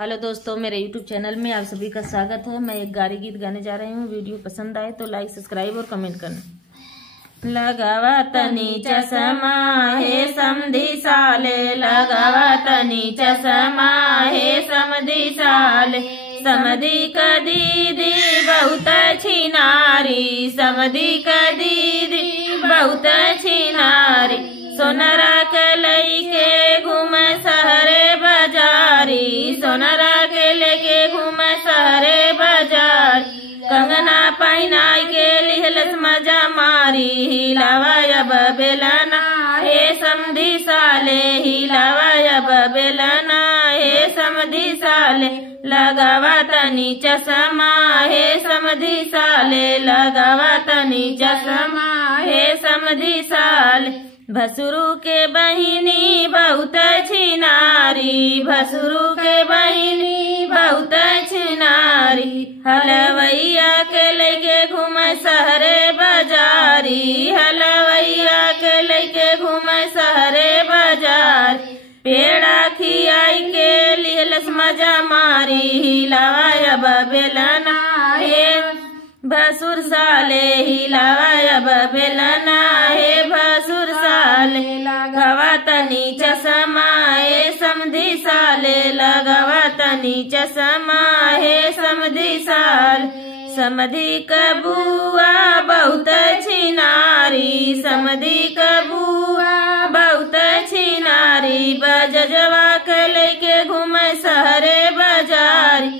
Hello दोस्तों, मेरे YouTube channel में आप सभी का स्वागत है। मैं एक गाड़ी गीत गाने जा रही हूँ। वीडियो पसंद आए तो लाइक, सब्सक्राइब और कमेंट करना। लगावा तनी चश्मा हे समधी साले, लगावा तनी चश्मा हे समधी साले। समधी का दीदी बहुत छिनारी, समधी का दीदी बहुत छिनारी। सोनरा के लइके घूम शहरे बाजारी, सोनरा के लेके घूम शहरे बाजार। कंगना पहना के लिहलस मजा मारी, हिलावा अब बेलना हे समधी साले, हिलावा अब बेलना हे समधी साले। लगावा तनी चश्मा हे समधी साले, लगावा तनी चश्मा हे समधी साले। भसुरु के बहिनी बहुत छिनारी, भसुरु के बहिनी बहुत छिनारी। हलवैया के लेके घूम शहरे बाजारी, हलवैया के लेके घूम शहरे बाजार। पेड़ा खियाई के लिहलस मजा मारी, हिलावा अब बेलना हे भसुर साले, हिलावा अब बेलना हे भसुर साले। लगावा तनी चश्मा हे समधी साले, लगावा तनी चश्मा हे समधी साले। समधी का बुआ बहुत छिनारी, समधी का बुआ बहुत छिनारी। बजजवा के लेके घूम शहरे बाजारी,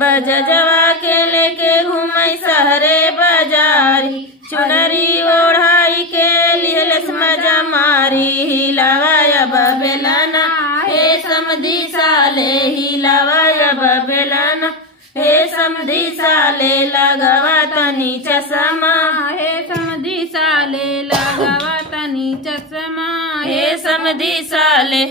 बजजवा के लेके घूम शहरे बाजारी। चुनरी ओढ़ाई के लिहलस मजा मारी, हिलावा अब बेलना हे समधी साले, हिलावा अब बेलना हे समधी साले। लगावा तनी चश्मा हे समधी साले, लगावा तनी चश्मा हे समधी साले।